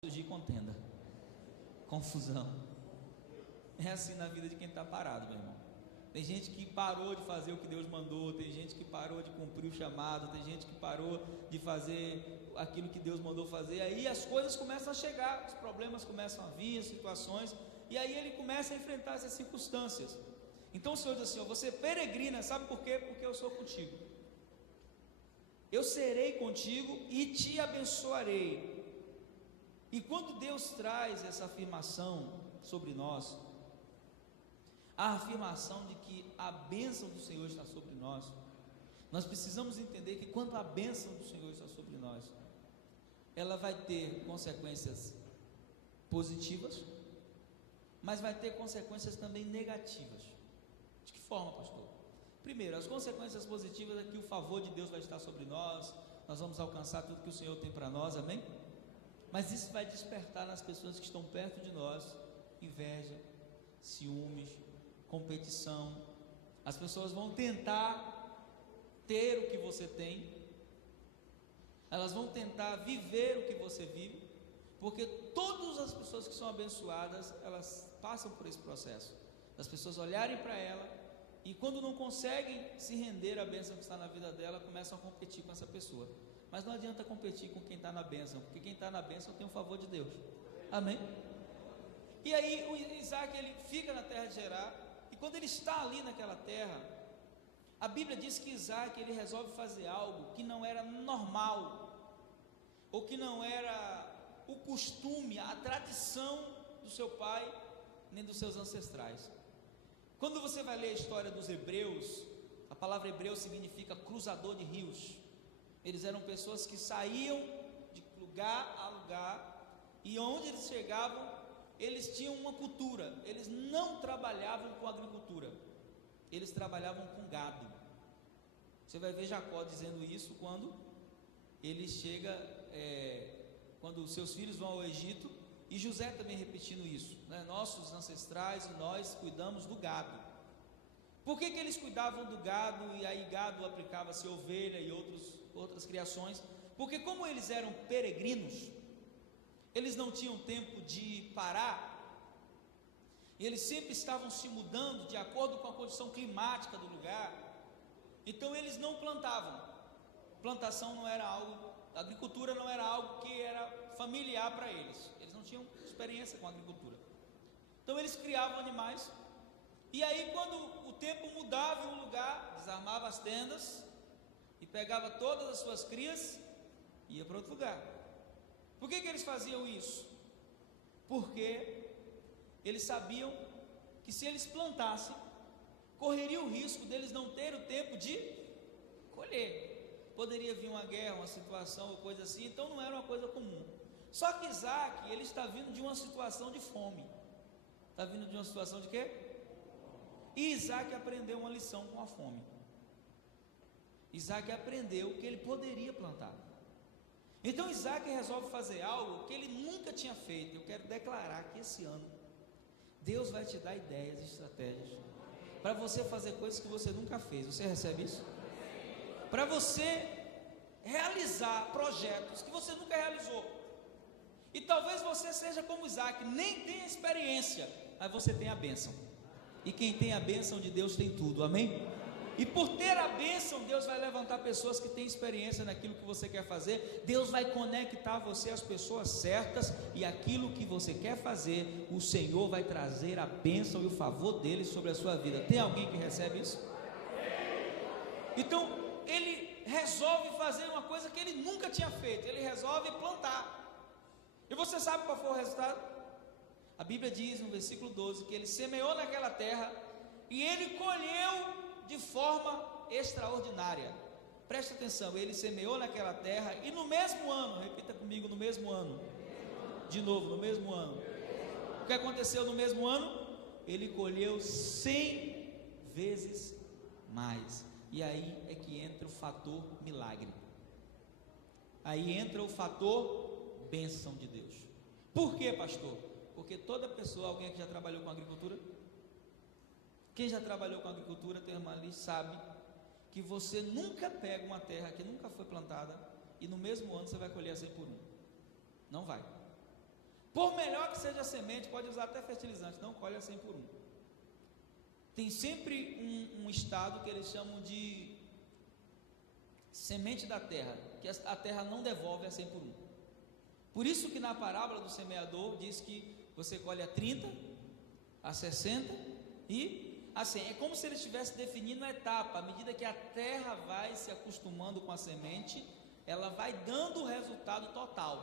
surgir contenda, confusão. É assim na vida de quem está parado, meu irmão. Tem gente que parou de fazer o que Deus mandou, tem gente que parou de cumprir o chamado, tem gente que parou de fazer aquilo que Deus mandou fazer. Aí as coisas começam a chegar, os problemas começam a vir, as situações, e aí ele começa a enfrentar essas circunstâncias. Então o Senhor diz assim: ó, você peregrina, sabe por quê? Porque eu sou contigo. Eu serei contigo e te abençoarei. E quando Deus traz essa afirmação sobre nós, a afirmação de que a bênção do Senhor está sobre nós, nós precisamos entender que quando a bênção do Senhor está sobre nós, ela vai ter consequências positivas, mas vai ter consequências também negativas. De que forma, pastor? Primeiro, as consequências positivas é que o favor de Deus vai estar sobre nós, nós vamos alcançar tudo que o Senhor tem para nós, amém? Mas isso vai despertar nas pessoas que estão perto de nós inveja, ciúmes, competição. As pessoas vão tentar ter o que você tem, elas vão tentar viver o que você vive, porque todas as pessoas que são abençoadas, elas passam por esse processo, as pessoas olharem para ela e quando não conseguem se render à bênção que está na vida dela, começam a competir com essa pessoa. Mas não adianta competir com quem está na bênção, porque quem está na bênção tem o favor de Deus, amém? E aí o Isaac, ele fica na terra de Gerar, e quando ele está ali naquela terra, a Bíblia diz que Isaac, ele resolve fazer algo que não era normal, ou que não era o costume, a tradição do seu pai, nem dos seus ancestrais. Quando você vai ler a história dos hebreus, a palavra hebreu significa cruzador de rios. Eles eram pessoas que saíam de lugar a lugar, e onde eles chegavam, eles tinham uma cultura. Eles não trabalhavam com agricultura, eles trabalhavam com gado. Você vai ver Jacó dizendo isso quando ele chega, quando os seus filhos vão ao Egito, e José também repetindo isso, né? Nossos ancestrais e nós cuidamos do gado. Por que eles cuidavam do gado? E aí gado aplicava-se ovelha e outras criações, porque como eles eram peregrinos, eles não tinham tempo de parar, e eles sempre estavam se mudando de acordo com a condição climática do lugar. Então eles não plantavam, plantação não era algo, a agricultura não era algo que era familiar para eles, eles não tinham experiência com a agricultura. Então eles criavam animais, e aí quando o tempo mudava em um lugar, desarmava as tendas e pegava todas as suas crias e ia para outro lugar. Por que eles faziam isso? Porque eles sabiam que se eles plantassem, correria o risco deles não ter o tempo de colher. Poderia vir uma guerra, uma situação ou coisa assim, então não era uma coisa comum. Só que Isaac, ele está vindo de uma situação de fome. Está vindo de uma situação de quê? E Isaac aprendeu uma lição com a fome. Isaac aprendeu que ele poderia plantar. Então Isaac resolve fazer algo que ele nunca tinha feito. Eu quero declarar que esse ano Deus vai te dar ideias, estratégias para você fazer coisas que você nunca fez. Você recebe isso? Para você realizar projetos que você nunca realizou. E talvez você seja como Isaac, nem tenha experiência, mas você tem a bênção. E quem tem a bênção de Deus tem tudo, amém? E por ter a bênção, Deus vai levantar pessoas que têm experiência naquilo que você quer fazer. Deus vai conectar você às pessoas certas, e aquilo que você quer fazer, o Senhor vai trazer a bênção e o favor dele sobre a sua vida. Tem alguém que recebe isso? Então ele resolve fazer uma coisa que ele nunca tinha feito. Ele resolve plantar. E você sabe qual foi o resultado? A Bíblia diz no versículo 12 que ele semeou naquela terra e ele colheu de forma extraordinária. Preste atenção, ele semeou naquela terra e no mesmo ano, repita comigo, no mesmo ano, de novo, no mesmo ano. O que aconteceu no mesmo ano? Ele colheu 100 vezes mais. E aí é que entra o fator milagre. Aí entra o fator bênção de Deus. Por quê, pastor? Porque toda pessoa, alguém que já trabalhou com agricultura? Quem já trabalhou com agricultura, tem uma ali, sabe que você nunca pega uma terra que nunca foi plantada e no mesmo ano você vai colher 100 por 1. Não vai. Por melhor que seja a semente, pode usar até fertilizante, não colhe a 100 por 1. Tem sempre um estado que eles chamam de semente da terra, que a terra não devolve a 100 por 1. Por isso que na parábola do semeador diz que você colhe a 30, a 60 e a 100. É como se ele estivesse definindo a etapa. À medida que a terra vai se acostumando com a semente, ela vai dando o resultado total,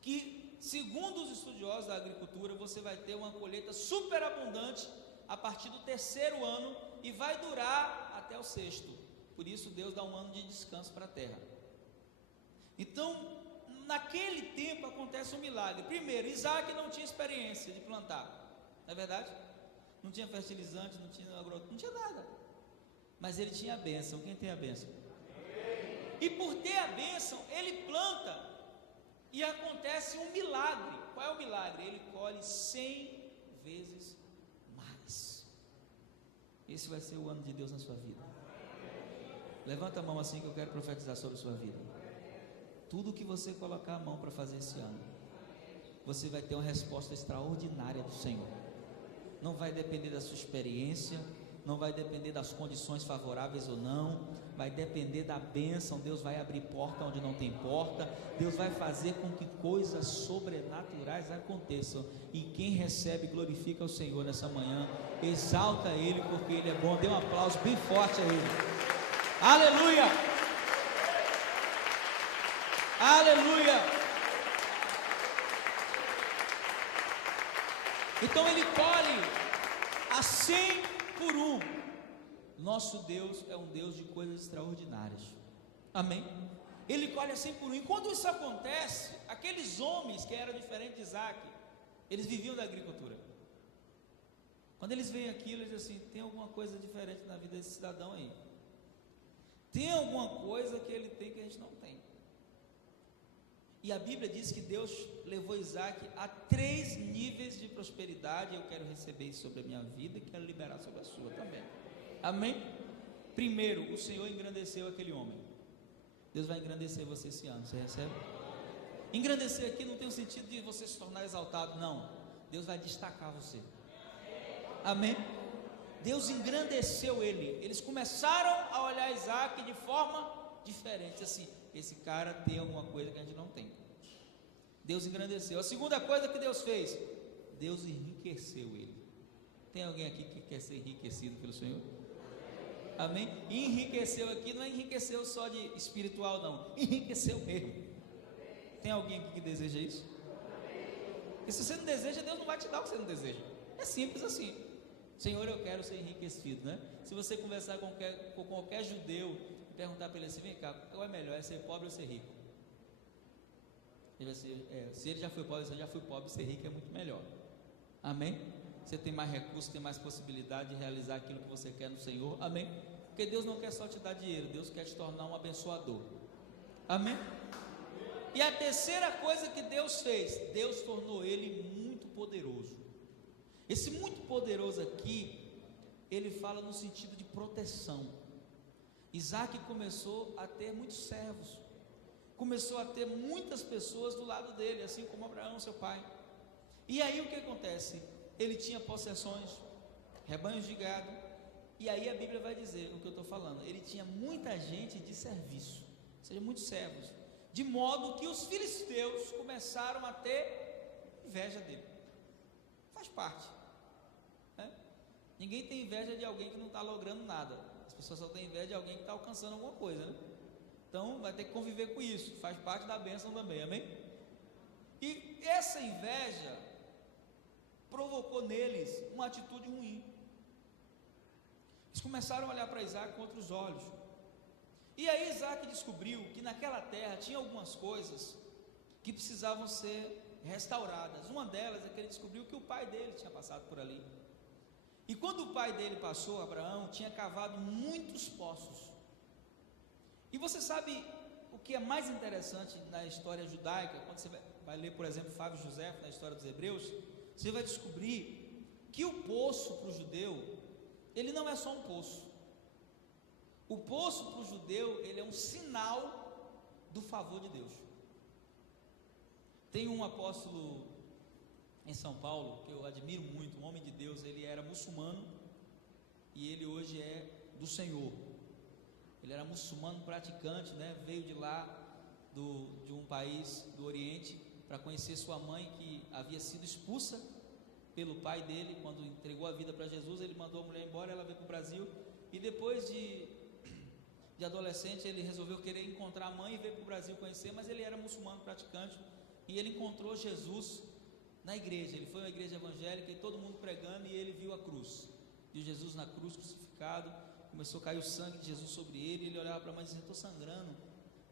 que segundo os estudiosos da agricultura, você vai ter uma colheita superabundante a partir do 3º ano e vai durar até o 6º. Por isso Deus dá um ano de descanso para a terra. Então, naquele tempo acontece um milagre. Primeiro, Isaac não tinha experiência de plantar, não é verdade? Não tinha fertilizante, não tinha agrotóxico, não tinha nada. Mas ele tinha a bênção. Quem tem a bênção? E por ter a bênção, ele planta e acontece um milagre. Qual é o milagre? Ele colhe 100 vezes mais. Esse vai ser o ano de Deus na sua vida. Levanta a mão assim que eu quero profetizar sobre a sua vida. Tudo que você colocar a mão para fazer esse ano, você vai ter uma resposta extraordinária do Senhor. Não vai depender da sua experiência, não vai depender das condições favoráveis ou não, vai depender da bênção. Deus vai abrir porta onde não tem porta, Deus vai fazer com que coisas sobrenaturais aconteçam, e quem recebe glorifica o Senhor nessa manhã, exalta Ele porque Ele é bom. Dê um aplauso bem forte a Ele. Aleluia, aleluia. Então ele colhe a 100 por 1. Nosso Deus é um Deus de coisas extraordinárias, amém? Ele colhe a 100 por 1. Enquanto isso acontece, aqueles homens que eram diferentes de Isaac, eles viviam da agricultura. Quando eles veem aquilo, eles dizem assim: tem alguma coisa diferente na vida desse cidadão aí, tem alguma coisa que ele tem que a gente não tem. E a Bíblia diz que Deus levou Isaac a 3 níveis de prosperidade. Eu quero receber isso sobre a minha vida e quero liberar sobre a sua também, amém? Primeiro, o Senhor engrandeceu aquele homem. Deus vai engrandecer você esse ano, você recebe? Engrandecer aqui não tem o sentido de você se tornar exaltado, não. Deus vai destacar você, amém? Deus engrandeceu ele. Eles começaram a olhar Isaac de forma diferente, assim: esse cara tem alguma coisa que a gente não tem. Deus engrandeceu. A segunda coisa que Deus fez, Deus enriqueceu ele. Tem alguém aqui que quer ser enriquecido pelo Senhor? Amém? Enriqueceu aqui não é enriqueceu só de espiritual, não, enriqueceu mesmo. Tem alguém aqui que deseja isso? E se você não deseja, Deus não vai te dar o que você não deseja. É simples assim. Senhor, eu quero ser enriquecido, né? Se você conversar com qualquer judeu e perguntar para ele assim: vem cá, qual é melhor, é ser pobre ou ser rico? Ele vai dizer: se ele já foi pobre, se eu já fui pobre, ser rico é muito melhor, amém? Você tem mais recursos, tem mais possibilidade de realizar aquilo que você quer no Senhor, amém? Porque Deus não quer só te dar dinheiro, Deus quer te tornar um abençoador, amém? E a terceira coisa que Deus fez, Deus tornou ele muito poderoso. Esse muito poderoso aqui, ele fala no sentido de proteção. Isaac começou a ter muitos servos, começou a ter muitas pessoas do lado dele, assim como Abraão, seu pai. E aí o que acontece? Ele tinha possessões, rebanhos de gado, e aí a Bíblia vai dizer o que eu estou falando: ele tinha muita gente de serviço, ou seja, muitos servos, de modo que os filisteus começaram a ter inveja dele. Faz parte, né? Ninguém tem inveja de alguém que não está logrando nada. As pessoas só têm inveja de alguém que está alcançando alguma coisa, né? Então vai ter que conviver com isso, faz parte da bênção também, amém? E essa inveja provocou neles uma atitude ruim. Eles começaram a olhar para Isaac com outros olhos. E aí Isaac descobriu que naquela terra tinha algumas coisas que precisavam ser restauradas. Uma delas é que ele descobriu que o pai dele tinha passado por ali. E quando o pai dele passou, Abraão, tinha cavado muitos poços. E você sabe o que é mais interessante na história judaica? Quando você vai ler, por exemplo, Flávio José na história dos Hebreus, você vai descobrir que o poço para o judeu, ele não é só um poço. O poço para o judeu, ele é um sinal do favor de Deus. Tem um apóstolo em São Paulo, que eu admiro muito, um homem de Deus. Ele era muçulmano e ele hoje é do Senhor. Ele era muçulmano praticante, né? Veio de lá, de um país do Oriente, para conhecer sua mãe, que havia sido expulsa pelo pai dele. Quando entregou a vida para Jesus, ele mandou a mulher embora, ela veio para o Brasil, e depois de adolescente ele resolveu querer encontrar a mãe e veio para o Brasil conhecer, mas ele era muçulmano praticante, e ele encontrou Jesus na igreja. Ele foi a uma igreja evangélica e todo mundo pregando, e ele viu a cruz, viu Jesus na cruz crucificado, começou a cair o sangue de Jesus sobre ele, e ele olhava para a mãe e dizia: estou sangrando,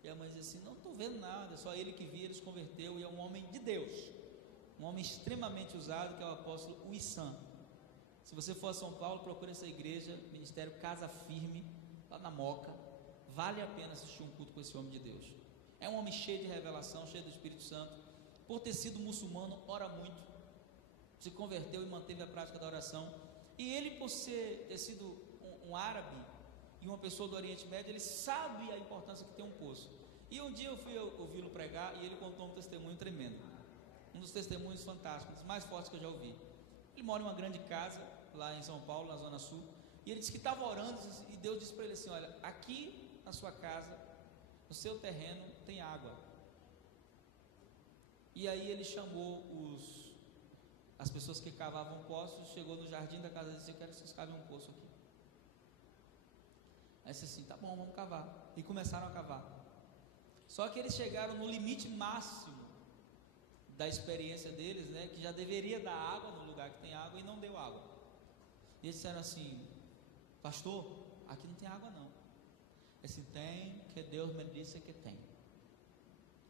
e a mãe dizia assim: não estou vendo nada. Só ele que via. Ele se converteu, e é um homem de Deus, um homem extremamente usado, que é o apóstolo Uissan. Se você for a São Paulo, procure essa igreja, Ministério Casa Firme, lá na Moca. Vale a pena assistir um culto com esse homem de Deus. É um homem cheio de revelação, cheio do Espírito Santo. Por ter sido muçulmano, ora muito, se converteu e manteve a prática da oração. E ele, por ter sido um árabe e uma pessoa do Oriente Médio, ele sabe a importância que tem um poço. E um dia eu fui ouvi-lo pregar, e ele contou um testemunho tremendo, um dos testemunhos fantásticos, os mais fortes que eu já ouvi. Ele mora em uma grande casa lá em São Paulo, na Zona Sul, e ele disse que estava orando, e Deus disse para ele assim: olha, aqui na sua casa, no seu terreno, tem água. E aí ele chamou as pessoas que cavavam poços, chegou no jardim da casa e disse: eu quero que vocês cavem um poço aqui. Aí disse assim: tá bom, vamos cavar. E começaram a cavar. Só que eles chegaram no limite máximo da experiência deles, né, que já deveria dar água no lugar que tem água, e não deu água. E eles disseram assim: pastor, aqui não tem água não. Ele disse: tem, que Deus me disse que tem.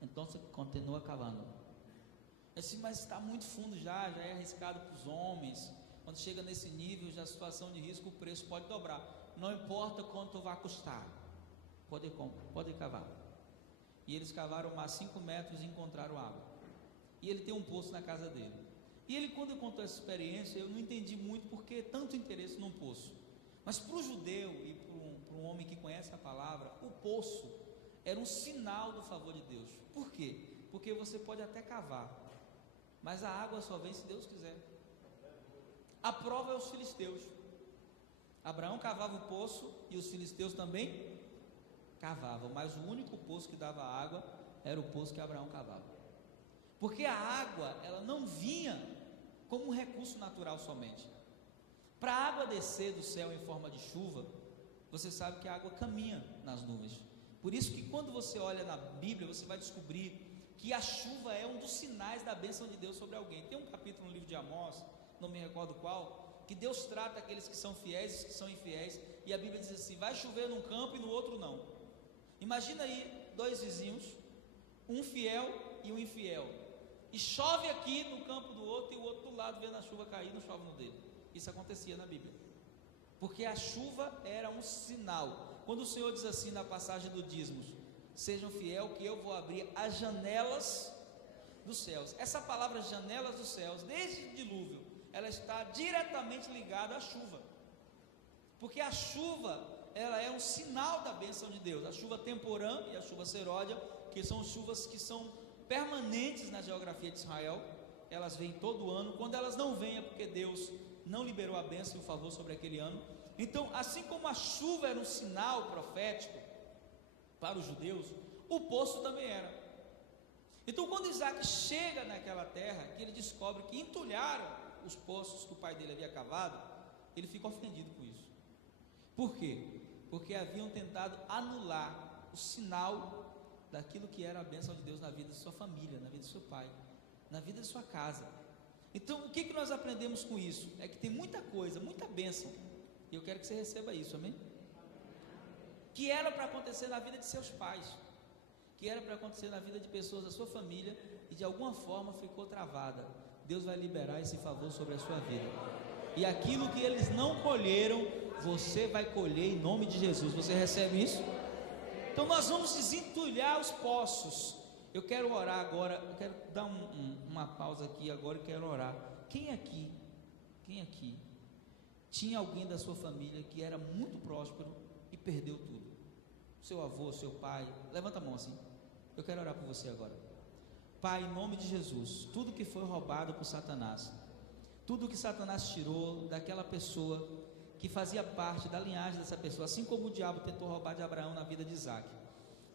Então você continua cavando. Ele disse: mas está muito fundo já é arriscado para os homens. Quando chega nesse nível, já a situação de risco, o preço pode dobrar. Não importa quanto vai custar, pode cavar. E eles cavaram mais 5 metros e encontraram água. E ele tem um poço na casa dele. E ele, quando contou essa experiência, eu não entendi muito porque tanto interesse num poço. Mas para o judeu e para um homem que conhece a palavra, o poço era um sinal do favor de Deus. Por quê? Porque você pode até cavar, mas a água só vem se Deus quiser. A prova é os filisteus. Abraão cavava o poço e os filisteus também cavavam, mas o único poço que dava água era o poço que Abraão cavava. Porque a água, ela não vinha como um recurso natural somente. Para a água descer do céu em forma de chuva, você sabe que a água caminha nas nuvens. Por isso que quando você olha na Bíblia, você vai descobrir que a chuva é um dos sinais da bênção de Deus sobre alguém. Tem um capítulo no livro de Amós, não me recordo qual, que Deus trata aqueles que são fiéis e os que são infiéis, e a Bíblia diz assim: vai chover num campo e no outro não. Imagina aí 2 vizinhos, um fiel e um infiel, e chove aqui no campo do outro, e o outro do lado vendo a chuva cair, não chove no dele. Isso acontecia na Bíblia, porque a chuva era um sinal. Quando o Senhor diz assim na passagem do dízimos: sejam fiel que eu vou abrir as janelas dos céus. Essa palavra janelas dos céus, desde o dilúvio, ela está diretamente ligada à chuva, porque a chuva, ela é um sinal da bênção de Deus. A chuva temporã e a chuva seródia, que são chuvas que são permanentes na geografia de Israel, elas vêm todo ano. Quando elas não vêm é porque Deus não liberou a bênção e o favor sobre aquele ano. Então, assim como a chuva era um sinal profético para os judeus, o poço também era. Então, quando Isaac chega naquela terra, que ele descobre que entulharam os poços que o pai dele havia cavado, ele fica ofendido com isso. Por quê? Porque haviam tentado anular o sinal daquilo que era a bênção de Deus na vida de sua família, na vida de seu pai, na vida de sua casa. Então, o que nós aprendemos com isso? É que tem muita coisa, muita bênção, e eu quero que você receba isso, amém? Que era para acontecer na vida de seus pais, que era para acontecer na vida de pessoas da sua família, e de alguma forma ficou travada. Deus vai liberar esse favor sobre a sua vida, e aquilo que eles não colheram, você vai colher em nome de Jesus. Você recebe isso? Então nós vamos desentulhar os poços. Eu quero orar agora, eu quero dar uma pausa aqui agora e quero orar. Quem aqui tinha alguém da sua família que era muito próspero e perdeu tudo? Seu avô, seu pai, levanta a mão assim. Eu quero orar por você agora. Pai, em nome de Jesus, tudo que foi roubado por Satanás, tudo que Satanás tirou daquela pessoa que fazia parte da linhagem dessa pessoa, assim como o diabo tentou roubar de Abraão na vida de Isaac,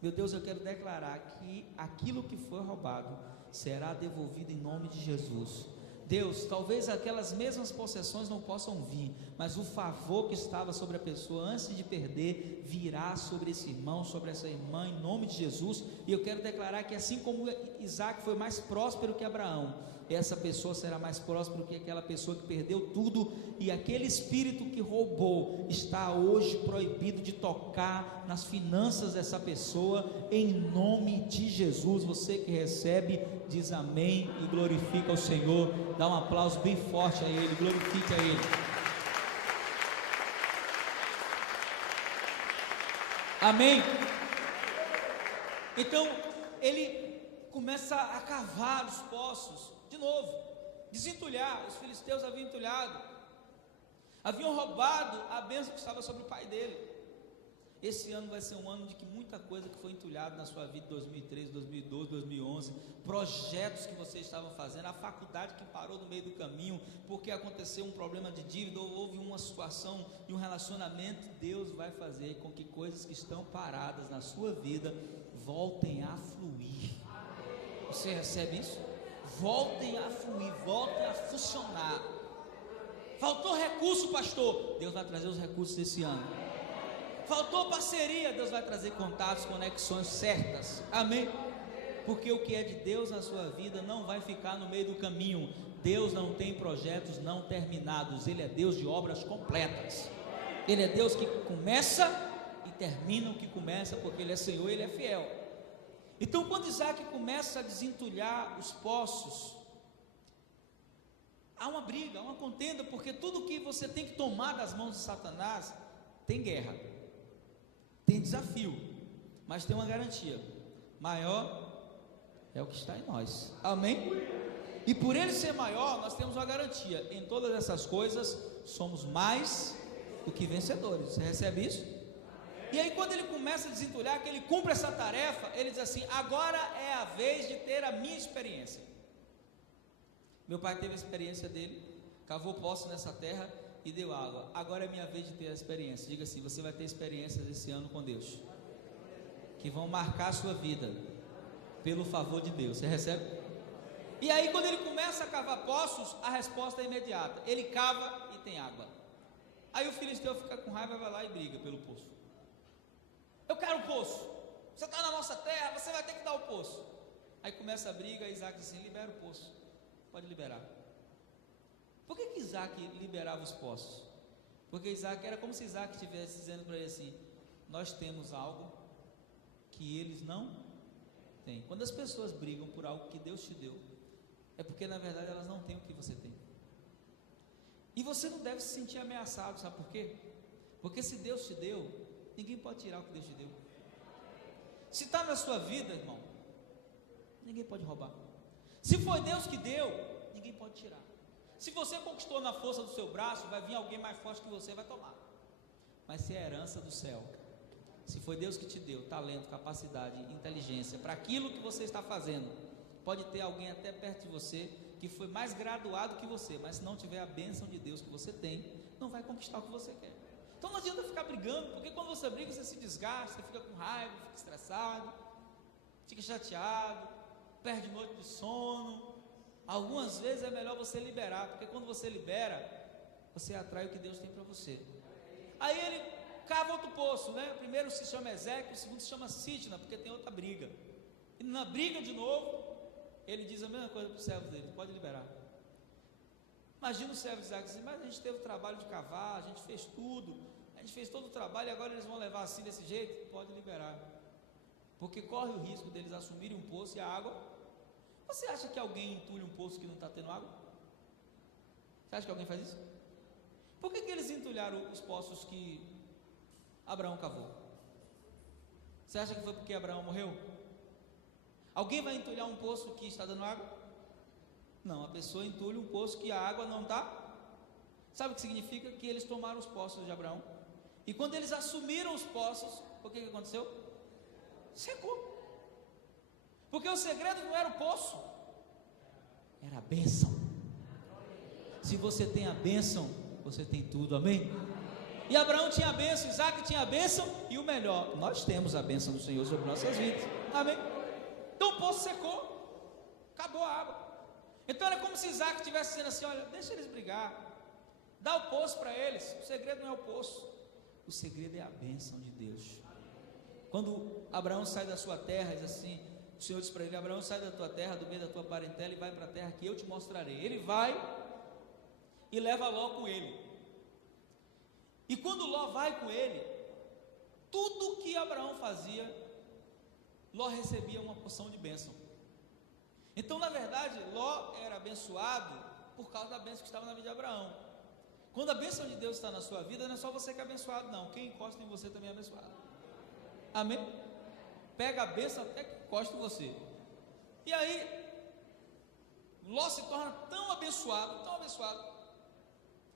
meu Deus, eu quero declarar que aquilo que foi roubado será devolvido em nome de Jesus. Deus, talvez aquelas mesmas possessões não possam vir, mas o favor que estava sobre a pessoa antes de perder, virá sobre esse irmão, sobre essa irmã, em nome de Jesus. E eu quero declarar que assim como Isaac foi mais próspero que Abraão, essa pessoa será mais próspera que aquela pessoa que perdeu tudo, e aquele espírito que roubou está hoje proibido de tocar nas finanças dessa pessoa, em nome de Jesus. Você que recebe, diz amém e glorifica o Senhor. Dá um aplauso bem forte a Ele, glorifique a Ele. Amém. Então ele começa a cavar os poços de novo, desentulhar. Os filisteus haviam entulhado, haviam roubado a bênção que estava sobre o pai dele. Esse ano vai ser um ano de que muita coisa que foi entulhada na sua vida, 2013, 2012, 2011, projetos que vocês estavam fazendo, a faculdade que parou no meio do caminho, porque aconteceu um problema de dívida, ou houve uma situação de um relacionamento. Deus vai fazer com que coisas que estão paradas na sua vida voltem a fluir. Você recebe isso? Voltem a fluir, voltem a funcionar. Faltou recurso, pastor? Deus vai trazer os recursos esse ano. Faltou parceria? Deus vai trazer contatos, conexões certas. Amém? Porque o que é de Deus na sua vida não vai ficar no meio do caminho. Deus não tem projetos não terminados. Ele é Deus de obras completas. Ele é Deus que começa e termina o que começa, porque Ele é Senhor, Ele é fiel. Então quando Isaac começa a desentulhar os poços, há uma briga, há uma contenda, porque tudo que você tem que tomar das mãos de Satanás, tem guerra, tem desafio, mas tem uma garantia: maior é o que está em nós. Amém? E por ele ser maior, nós temos uma garantia: em todas essas coisas somos mais do que vencedores. Você recebe isso? E aí quando ele começa a desentulhar, que ele cumpre essa tarefa, ele diz assim: agora é a vez de ter a minha experiência. Meu pai teve a experiência dele, cavou poço nessa terra e deu água. Agora é minha vez de ter a experiência. Diga assim: você vai ter experiências esse ano com Deus, que vão marcar a sua vida, pelo favor de Deus. Você recebe? E aí quando ele começa a cavar poços, a resposta é imediata. Ele cava e tem água. Aí o filisteu fica com raiva, vai lá e briga pelo poço. Eu quero o poço, você está na nossa terra, você vai ter que dar o poço. Aí começa a briga, Isaac diz assim: libera o poço. Pode liberar. Por que Isaac liberava os poços? Porque Isaac, era como se Isaac estivesse dizendo para ele assim: nós temos algo que eles não têm. Quando as pessoas brigam por algo que Deus te deu, é porque na verdade elas não têm o que você tem. E você não deve se sentir ameaçado, sabe por quê? Porque se Deus te deu, ninguém pode tirar o que Deus te deu. Se está na sua vida, irmão, ninguém pode roubar. Se foi Deus que deu, ninguém pode tirar. Se você conquistou na força do seu braço, vai vir alguém mais forte que você e vai tomar. Mas se é a herança do céu, se foi Deus que te deu talento, capacidade, inteligência para aquilo que você está fazendo, pode ter alguém até perto de você que foi mais graduado que você, mas se não tiver a bênção de Deus que você tem, não vai conquistar o que você quer. Então não adianta ficar brigando, porque quando você briga, você se desgasta, você fica com raiva, fica estressado, fica chateado, perde noite de sono. Algumas vezes é melhor você liberar, porque quando você libera, você atrai o que Deus tem para você. Aí ele cava outro poço, né? O primeiro se chama Ezequiel, o segundo se chama Sitna, porque tem outra briga. E na briga de novo, ele diz a mesma coisa para os servos dele: pode liberar. Imagina o servo de Isaac assim: mas a gente teve o trabalho de cavar, a gente fez tudo, a gente fez todo o trabalho e agora eles vão levar assim desse jeito? Pode liberar, porque corre o risco deles assumirem um poço e a água. Você acha que alguém entulha um poço que não está tendo água? Você acha que alguém faz isso? Por que eles entulharam os poços que Abraão cavou? Você acha que foi porque Abraão morreu? Alguém vai entulhar um poço que está dando água? Não, a pessoa entulha um poço que a água não está. Sabe o que significa? Que eles tomaram os poços de Abraão, e quando eles assumiram os poços, o que aconteceu? Secou. Porque o segredo não era o poço, era a bênção. Se você tem a bênção, você tem tudo, amém? E Abraão tinha a bênção, Isaac tinha a bênção, e o melhor, nós temos a bênção do Senhor sobre nossas vidas, amém? Então o poço secou, acabou a água. Então era como se Isaac estivesse dizendo assim: olha, deixa eles brigar, dá o poço para eles. O segredo não é o poço, o segredo é a bênção de Deus. Quando Abraão sai da sua terra, diz assim, o Senhor diz para ele: Abraão, sai da tua terra, do meio da tua parentela, e vai para a terra que eu te mostrarei. Ele vai e leva Ló com ele. E quando Ló vai com ele, tudo que Abraão fazia, Ló recebia uma porção de bênção. Então, na verdade, Ló era abençoado por causa da bênção que estava na vida de Abraão. Quando a bênção de Deus está na sua vida, não é só você que é abençoado, não. Quem encosta em você também é abençoado. Amém? Pega a bênção até que encosta em você. E aí, Ló se torna tão abençoado,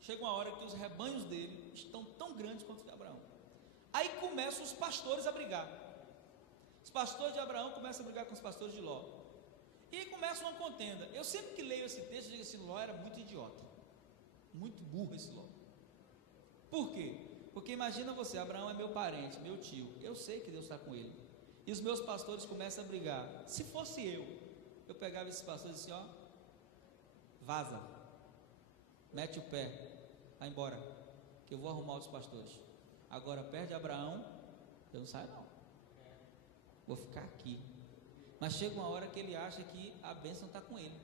chega uma hora que os rebanhos dele estão tão grandes quanto os de Abraão. Aí começam os pastores a brigar. Os pastores de Abraão começam a brigar com os pastores de Ló. E aí começa uma contenda. Eu sempre que leio esse texto, eu digo assim: Ló era muito idiota, muito burro esse Ló. Por quê? Porque imagina você, Abraão é meu parente, meu tio, eu sei que Deus está com ele, e os meus pastores começam a brigar. Se fosse eu pegava esses pastores e disse: ó, vaza, mete o pé, vai embora, que eu vou arrumar os pastores. Agora perto de Abraão, eu não saio não, vou ficar aqui. Mas chega uma hora que ele acha que a bênção está com ele.